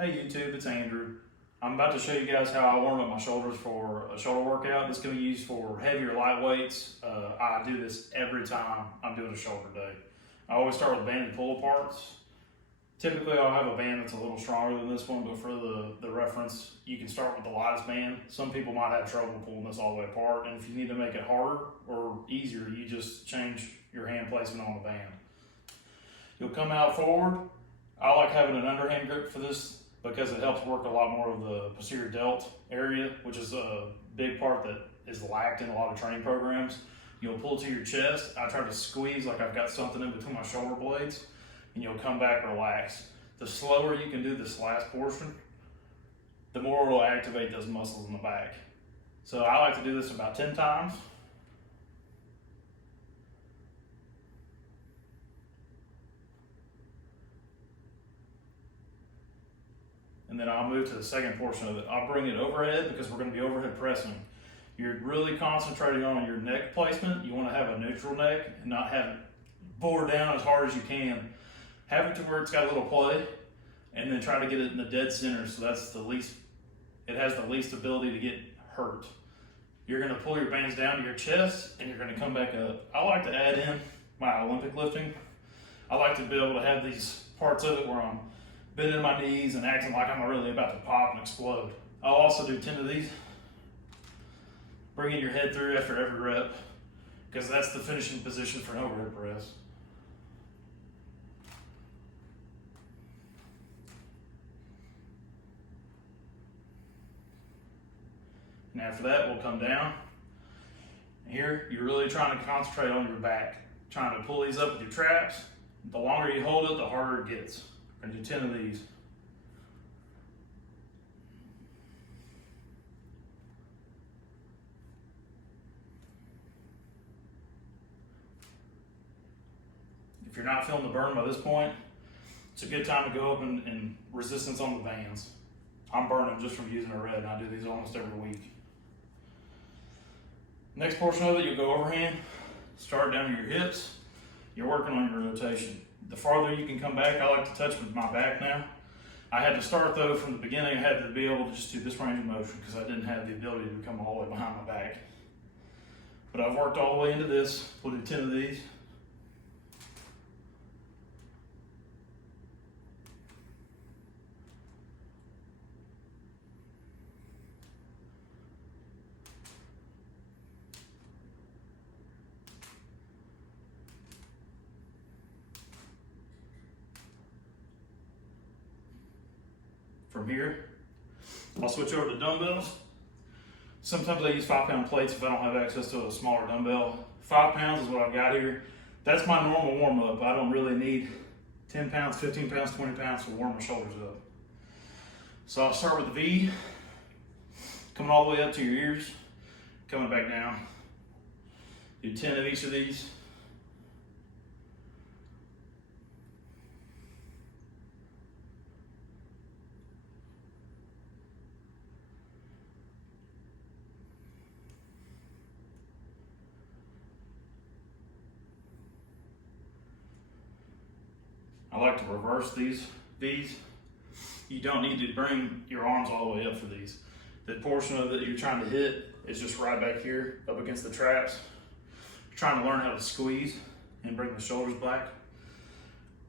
Hey YouTube, it's Andrew. I'm about to show you guys how I warm up my shoulders for a shoulder workout. It's going to be used for heavier light weights. I do this every time I'm doing a shoulder day. I always start with banded pull aparts. Typically I'll have a band that's a little stronger than this one, but for the reference, you can start with the lightest band. Some people might have trouble pulling this all the way apart, and if you need to make it harder or easier, you just change your hand placement on the band. You'll come out forward. I like having an underhand grip for this because it helps work a lot more of the posterior delt area, which is a big part that is lacked in a lot of training programs. You'll pull to your chest. I try to squeeze like I've got something in between my shoulder blades, and you'll come back relaxed. The slower you can do this last portion, the more it'll activate those muscles in the back. So I like to do this about 10 times. And then I'll move to the second portion of it. I'll bring it overhead because we're going to be overhead pressing. You're really concentrating on your neck placement. You want to have a neutral neck and not have it bore down as hard as you can. Have it to where it's got a little play, and then try to get it in the dead center so that's the least, it has the least ability to get hurt. You're going to pull your bands down to your chest and you're going to come back up. I like to add in my Olympic lifting. I like to be able to have these parts of it where I'm bending my knees and acting like I'm really about to pop and explode. I'll also do 10 of these, bringing your head through after every rep, because that's the finishing position for an overhead press. And after that, we'll come down. Here, you're really trying to concentrate on your back, trying to pull these up with your traps. The longer you hold it, the harder it gets. We're going to do 10 of these. If you're not feeling the burn by this point, it's a good time to go up and resistance on the bands. I'm burning just from using a red, and I do these almost every week. Next portion of it, you'll go overhand, start down to your hips. You're working on your rotation. The farther you can come back, I like to touch with my back now. I had to start though from the beginning. I had to be able to just do this range of motion because I didn't have the ability to come all the way behind my back. But I've worked all the way into this. We'll do 10 of these. From here, I'll switch over to dumbbells. Sometimes I use 5-pound plates if I don't have access to a smaller dumbbell. 5 pounds is what I've got here. That's my normal warm up. I don't really need 10 pounds, 15 pounds, 20 pounds to warm my shoulders up. So I'll start with the V, coming all the way up to your ears, coming back down. Do 10 of each of these. I like to reverse these V's. You don't need to bring your arms all the way up for these. The portion of it you're trying to hit is just right back here up against the traps. You're trying to learn how to squeeze and bring the shoulders back.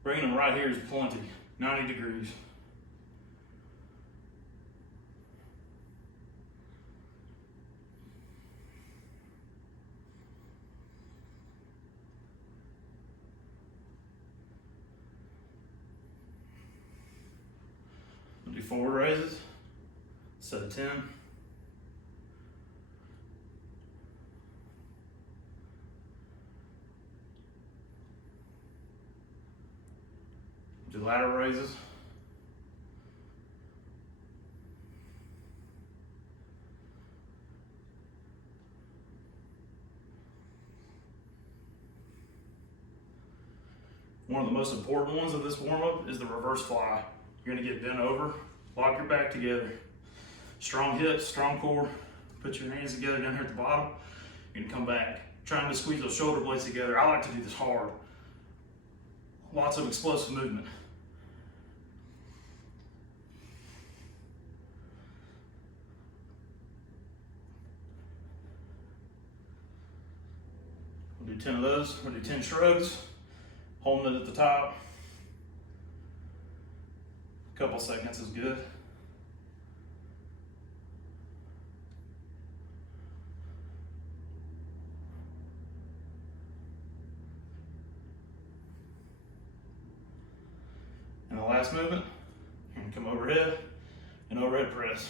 Bringing them right here is plenty, 90 degrees. Do forward raises instead of 10. Do lateral raises. One of the most important ones of this warm-up is the reverse fly. You're gonna get bent over, lock your back together. Strong hips, strong core. Put your hands together down here at the bottom. You're gonna come back, trying to squeeze those shoulder blades together. I like to do this hard. Lots of explosive movement. do 10 of those. We'll do 10 shrugs, holding it at the top. A couple seconds is good. And the last movement, you're gonna come overhead and overhead press.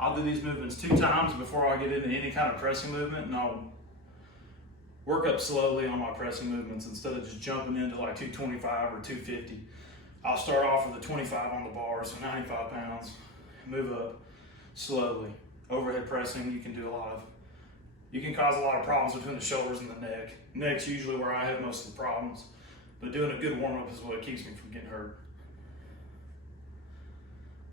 I'll do these movements 2 times before I get into any kind of pressing movement, and I'll work up slowly on my pressing movements instead of just jumping into like 225 or 250. I'll start off with a 25 on the bar, so 95 pounds, move up slowly. Overhead pressing, you can cause a lot of problems between the shoulders and the neck. Neck's usually where I have most of the problems, but doing a good warm up is what keeps me from getting hurt.